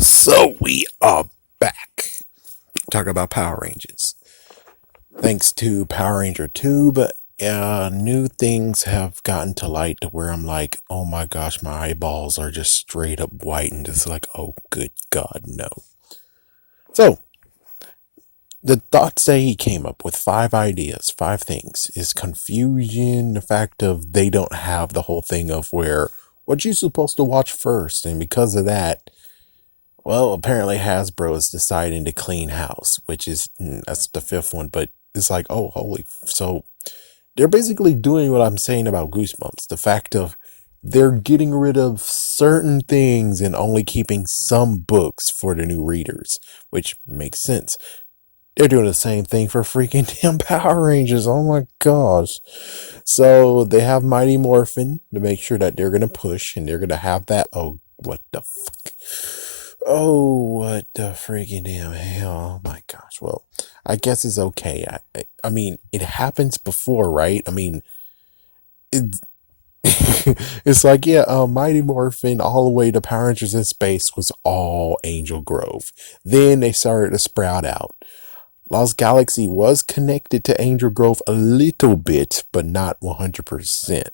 So we are back talking about Power Rangers. Thanks to Power Ranger Tube, new things have gotten to light to where I'm like, oh my gosh, my eyeballs are just straight up white and just like, oh good God, no. So the thoughts that he came up with, 5 ideas, 5 things, is confusion, the fact of they don't have the whole thing of where what you supposed to watch first, and because of that, well, apparently Hasbro is deciding to clean house, which is that's the 5th one, but it's like, oh, holy. So they're basically doing what I'm saying about Goosebumps. The fact of they're getting rid of certain things and only keeping some books for the new readers, which makes sense. They're doing the same thing for freaking damn Power Rangers. Oh my gosh. So they have Mighty Morphin to make sure that they're going to push and they're going to have that. Oh, what the fuck? Oh, what the freaking damn hell. Oh my gosh. Well, I guess it's okay. I mean, it happens before, right? I mean, it's, it's like, yeah, Mighty Morphin all the way to Power Rangers in Space was all Angel Grove. Then they started to sprout out. Lost Galaxy was connected to Angel Grove a little bit, but not 100%.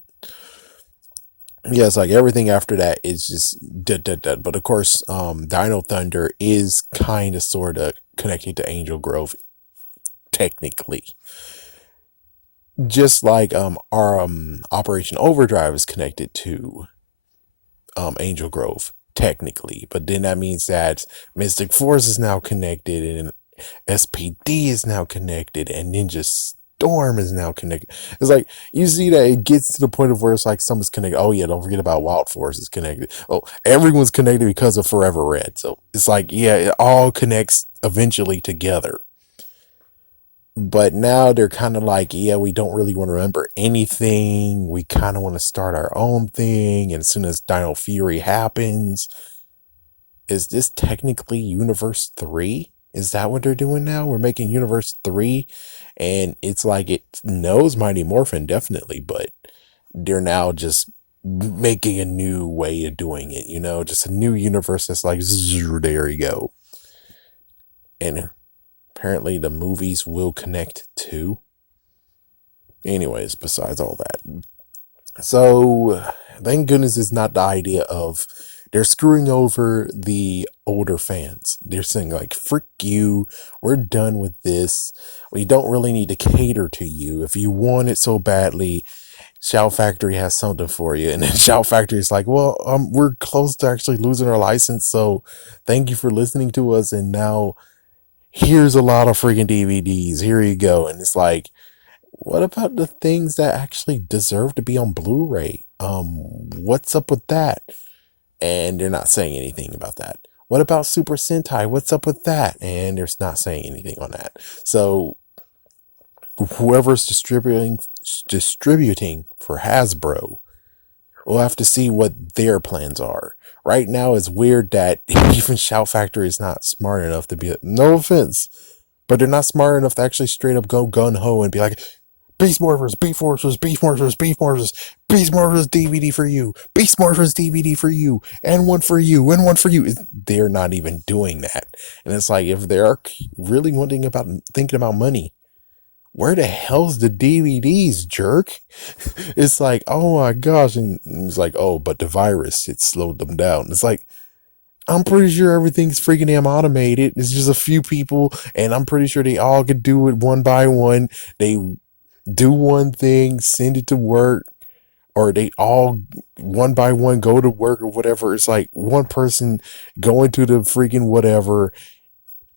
Yeah, it's like everything after that is just dead. But of course, Dino Thunder is kind of sort of connected to Angel Grove, technically. Just like our Operation Overdrive is connected to Angel Grove, technically. But then that means that Mystic Force is now connected, and SPD is now connected, and Ninja Storm is now connected. It's like you see that it gets to the point of where it's like someone's connected. Oh yeah, don't forget about Wild Force is connected. Oh, everyone's connected because of Forever Red. So it's like, yeah, it all connects eventually together. But now they're kind of like, yeah, we don't really want to remember anything. We kind of want to start our own thing. And as soon as Dino Fury happens, is this technically Universe 3? Is that what they're doing now? We're making Universe 3, and it's like it knows Mighty Morphin definitely, but they're now just making a new way of doing it, just a new universe that's like, there you go. And apparently the movies will connect too. Anyways, besides all that. So, thank goodness it's not the idea of they're screwing over the older fans. They're saying, like, frick you, we're done with this. We don't really need to cater to you. If you want it so badly, Shout Factory has something for you. And then Shout Factory is like, well, we're close to actually losing our license. So, thank you for listening to us. And now, here's a lot of freaking DVDs. Here you go. And it's like, what about the things that actually deserve to be on Blu-ray? What's up with that? And they're not saying anything about that. What about Super Sentai? What's up with that? And they're not saying anything on that. So whoever's distributing for Hasbro, we'll have to see what their plans are. Right now, it's weird that even Shout Factory is not smart enough to be. No offense, but they're not smart enough to actually straight up go gun ho and be like, Beast Morphers, Beast Morphers, Beast Morphers, Beast Morphers, Beast Morphers DVD for you, Beast Morphers DVD for you, and one for you, and one for you. They're not even doing that. And it's like, if they're really thinking about money, where the hell's the DVDs, jerk? It's like, oh my gosh. And it's like, oh, but the virus, it slowed them down. It's like, I'm pretty sure everything's freaking damn automated. It's just a few people, and I'm pretty sure they all could do it one by one. They do one thing, send it to work, or they all one by one go to work or whatever. It's like one person going to the freaking whatever.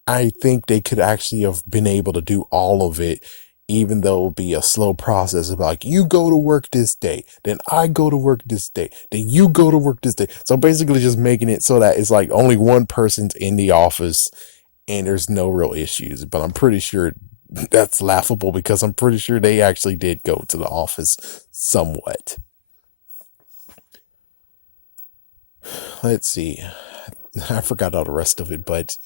I think they could actually have been able to do all of it, even though it'll be a slow process of like, you go to work this day, then I go to work this day, then you go to work this day. So basically just making it so that it's like only one person's in the office and there's no real issues. But I'm pretty sure that's laughable because I'm pretty sure they actually did go to the office somewhat. Let's see. I forgot all the rest of it, but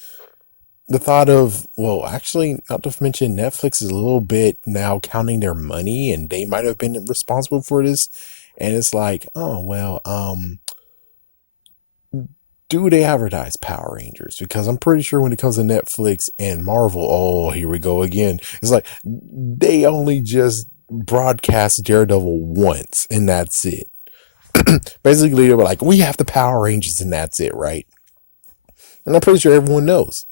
the thought of, well, actually, not to mention Netflix is a little bit now counting their money and they might have been responsible for this. And it's like, oh, well, do they advertise Power Rangers? Because I'm pretty sure when it comes to Netflix and Marvel, oh, here we go again. It's like they only just broadcast Daredevil once, and that's it. Basically, they were like, we have the Power Rangers, and that's it, right? And I'm pretty sure everyone knows.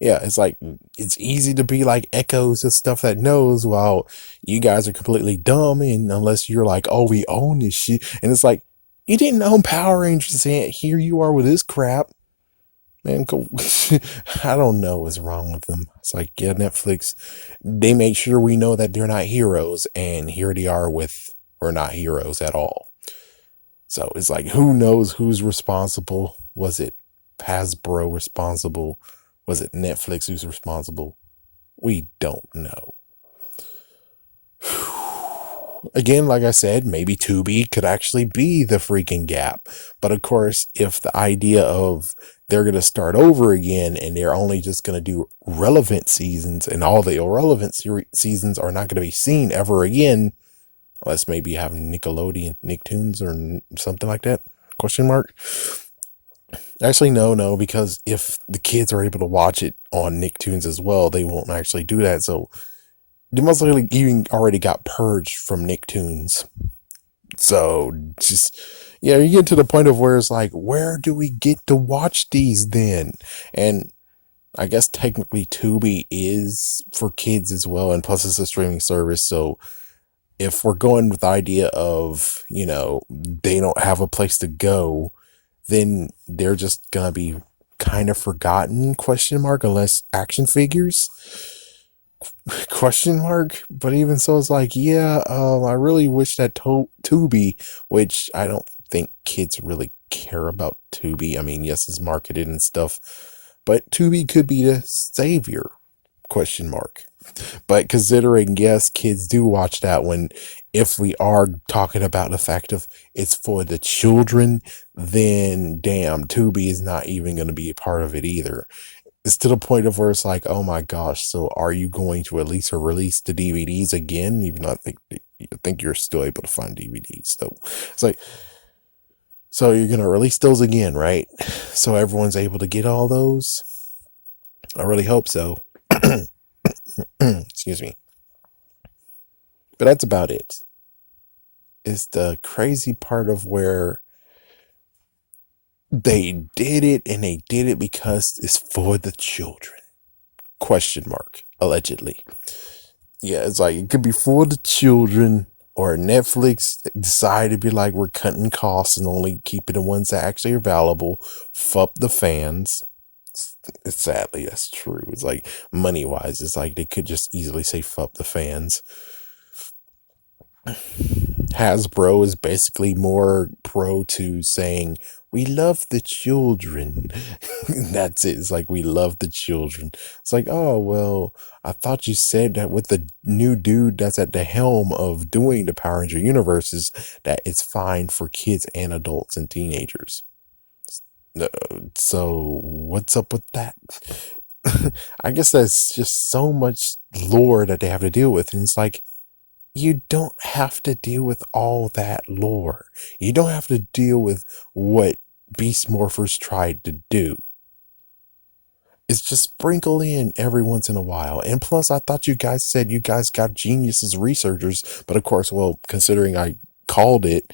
Yeah, it's like it's easy to be like echoes of stuff that knows while you guys are completely dumb, and unless you're like, oh, we own this shit. And it's like, you didn't own Power Rangers, and here you are with this crap. Man, go. I don't know what's wrong with them. It's like, yeah, Netflix, they make sure we know that they're not heroes, and here they are with, we're not heroes at all. So it's like, who knows who's responsible? Was it Hasbro responsible? Was it Netflix who's responsible? We don't know. Again, like I said, maybe Tubi could actually be the freaking gap. But of course, if the idea of they're going to start over again and they're only just going to do relevant seasons and all the irrelevant seasons are not going to be seen ever again, unless maybe you have Nickelodeon, Nicktoons or something like that, question mark. Actually, no, because if the kids are able to watch it on Nicktoons as well, they won't actually do that. So they most likely even already got purged from Nicktoons. So just, yeah, you get to the point of where it's like, where do we get to watch these then? And I guess technically Tubi is for kids as well, and plus it's a streaming service. So if we're going with the idea of, they don't have a place to go, then they're just gonna be kind of forgotten, question mark, unless action figures, question mark. But even so, it's like, yeah, I really wish that Tubi, which I don't think kids really care about Tubi. I mean, yes, it's marketed and stuff, but Tubi could be the savior, question mark. But considering, yes, kids do watch that one, if we are talking about the fact of it's for the children, then damn, Tubi is not even going to be a part of it either. It's to the point of where it's like, oh my gosh, so are you going to at least release the DVDs again? Even though I think you're still able to find DVDs. So it's like, so you're going to release those again, right? So everyone's able to get all those? I really hope so. Excuse me. But that's about it. It's the crazy part of where they did it, and they did it because it's for the children, question mark, allegedly. Yeah, it's like it could be for the children, or Netflix decided to be like, we're cutting costs and only keeping the ones that actually are valuable. Fuck the fans. Sadly, that's true. It's like, money wise, it's like they could just easily say fuck the fans. Hasbro is basically more pro to saying, we love the children. That's it. It's like, we love the children. It's like, oh, well, I thought you said that with the new dude that's at the helm of doing the Power Ranger universes, that it's fine for kids and adults and teenagers. So what's up with that? I guess that's just so much lore that they have to deal with. And it's like, you don't have to deal with all that lore. You don't have to deal with what Beast Morphers tried to do. It's just sprinkle in every once in a while. And plus, I thought you guys said you guys got geniuses researchers. But of course, well, considering I called it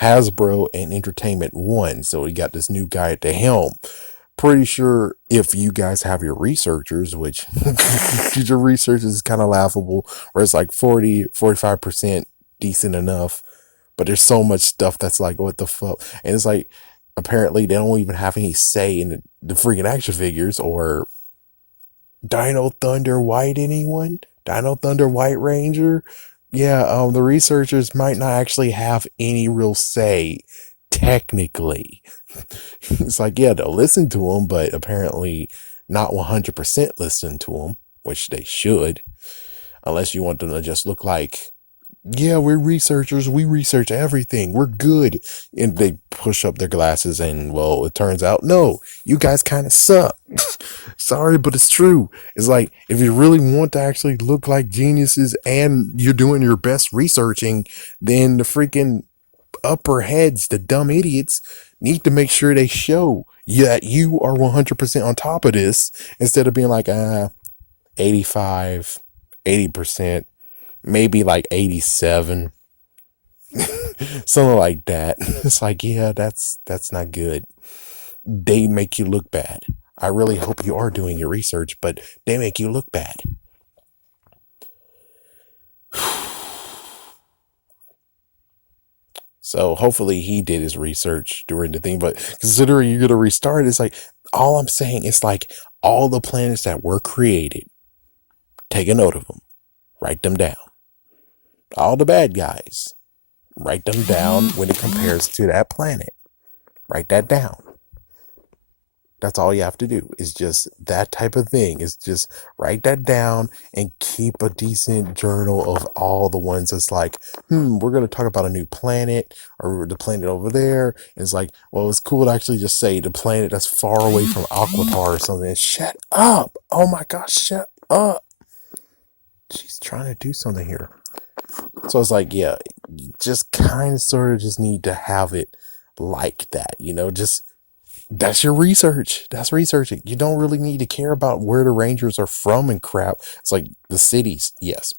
Hasbro and Entertainment One, so we got this new guy at the helm. Pretty sure if you guys have your researchers, which your research is kind of laughable, where it's like 45% decent enough, but there's so much stuff that's like, what the fuck? And it's like, apparently they don't even have any say in the freaking action figures. Or Dino Thunder White, anyone? Dino Thunder White Ranger? Yeah, the researchers might not actually have any real say, technically. It's like, yeah, they'll listen to them, but apparently not 100% listen to them, which they should, unless you want them to just look like, yeah, we're researchers, we research everything, we're good. And they push up their glasses and, well, it turns out, no, you guys kind of suck. Sorry, but it's true. It's like, if you really want to actually look like geniuses and you're doing your best researching, then the freaking upper heads, the dumb idiots, need to make sure they show that you are 100% on top of this instead of being like, 85, 80%, maybe like 87, something like that. It's like, yeah, that's not good. They make you look bad. I really hope you are doing your research, but they make you look bad. So hopefully he did his research during the thing. But considering you're gonna restart, it's like all I'm saying is like all the planets that were created, take a note of them, write them down. All the bad guys, write them down when it compares to that planet. Write that down. That's all you have to do. Is just that type of thing. Is just write that down and keep a decent journal of all the ones that's like, we're going to talk about a new planet or the planet over there. And it's like, well, it's cool to actually just say the planet that's far away from Aquitar or something. Shut up. Oh my gosh, shut up. She's trying to do something here. So it's like, yeah, you just kind of sort of just need to have it like that, just that's your research. That's researching. You don't really need to care about where the Rangers are from and crap. It's like the cities. Yes.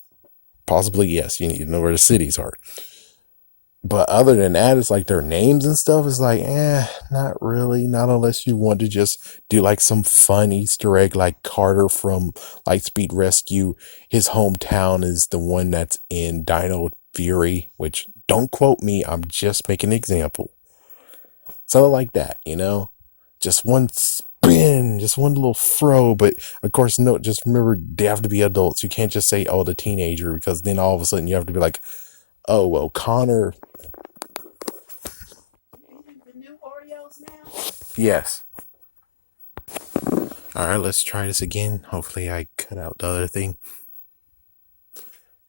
Possibly, yes. You need to know where the cities are. But other than that, it's like their names and stuff is like, not really. Not unless you want to just do like some fun Easter egg like Carter from Lightspeed Rescue. His hometown is the one that's in Dino Fury, which don't quote me. I'm just making an example. Something like that, just one spin, just one little throw. But of course, no, just remember they have to be adults. You can't just say, oh, the teenager, because then all of a sudden you have to be like, oh, well, Connor. The new Oreos now? Yes. All right, let's try this again. Hopefully I cut out the other thing.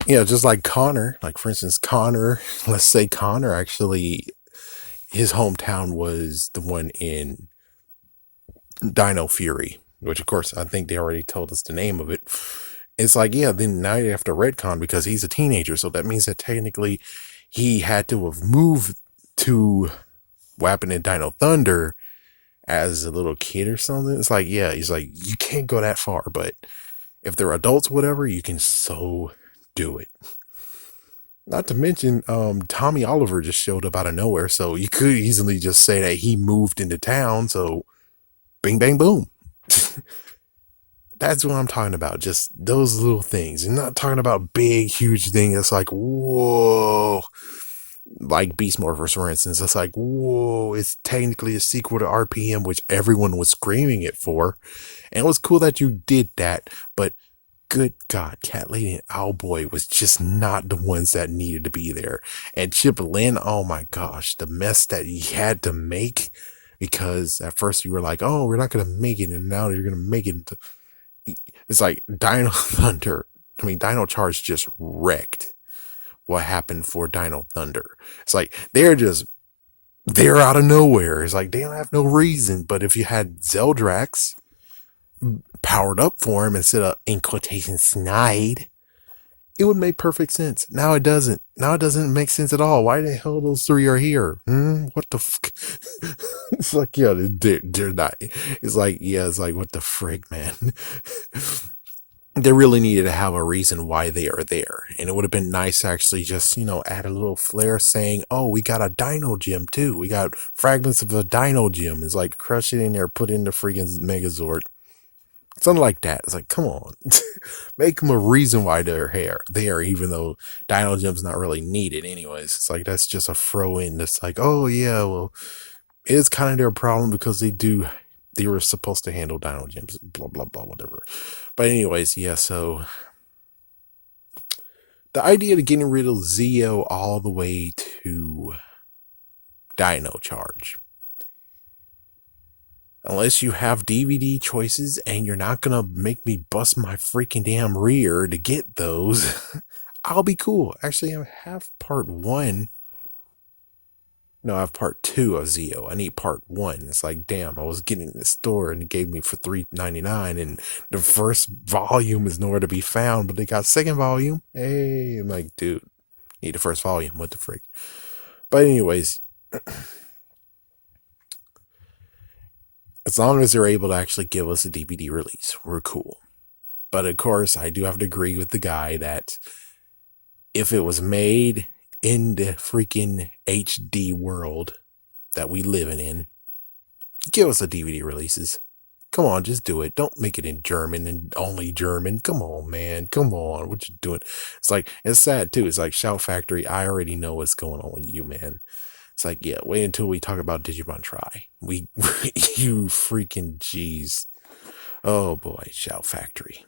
Yeah, just like Connor, like for instance, Connor, let's say Connor actually, his hometown was the one in Dino Fury, which of course I think they already told us the name of it. It's like, yeah, then now you have to retcon because he's a teenager. So that means that technically he had to have moved to Wapping and Dino Thunder as a little kid or something. It's like, yeah, he's like, you can't go that far, but if they're adults, whatever, you can so do it. Not to mention, Tommy Oliver just showed up out of nowhere, so you could easily just say that he moved into town, so bing, bang, boom. That's what I'm talking about. Just those little things. I'm not talking about big, huge things. It's like, whoa. Like Beast Morphers, for instance. It's like, whoa. It's technically a sequel to RPM, which everyone was screaming it for. And it was cool that you did that. But good God, Cat Lady and Owlboy was just not the ones that needed to be there. And Chip Lynn, oh my gosh, the mess that he had to make. Because at first you were like, oh, we're not going to make it. And now you're going to make it. It's like Dino Charge just wrecked what happened for Dino Thunder. It's like they're out of nowhere. It's like they don't have no reason. But if you had Zeldrax powered up for him instead of, in quotation, snide, it would make perfect sense. Now it doesn't. Now it doesn't make sense at all. Why the hell those three are here? What the fuck? It's like, yeah, they're not. It's like, yeah, it's like, what the frick, man? They really needed to have a reason why they are there. And it would have been nice to actually just, add a little flair saying, oh, we got a dino gem too. We got fragments of a dino gem. It's like, crush it in there, put it in the freaking Megazord. Something like that. It's like, come on. Make them a reason why they're there, even though Dino Gem's not really needed anyways. It's like, that's just a throw in. That's like, oh yeah, well, it's kind of their problem because they were supposed to handle Dino Gems, blah, blah, blah, whatever. But anyways, yeah, so the idea of getting rid of Zeo all the way to Dino Charge. Unless you have DVD choices and you're not going to make me bust my freaking damn rear to get those, I'll be cool. Actually, I have part 1. No, I have part 2 of Zeo. I need part 1. It's like, damn, I was getting in the store and it gave me for $3.99 and the first volume is nowhere to be found, but they got second volume. Hey, I'm like, dude, need the first volume. What the frick? But anyways, as long as they're able to actually give us a DVD release, we're cool. But of course, I do have to agree with the guy that if it was made in the freaking HD world that we living in, give us a DVD releases. Come on, just do it. Don't make it in German and only German. Come on, man. Come on. What you doing? It's like, it's sad too. It's like Shout Factory. I already know what's going on with you, man. It's like, yeah, wait until we talk about Digimon Try. You freaking jeez. Oh boy, Shout Factory.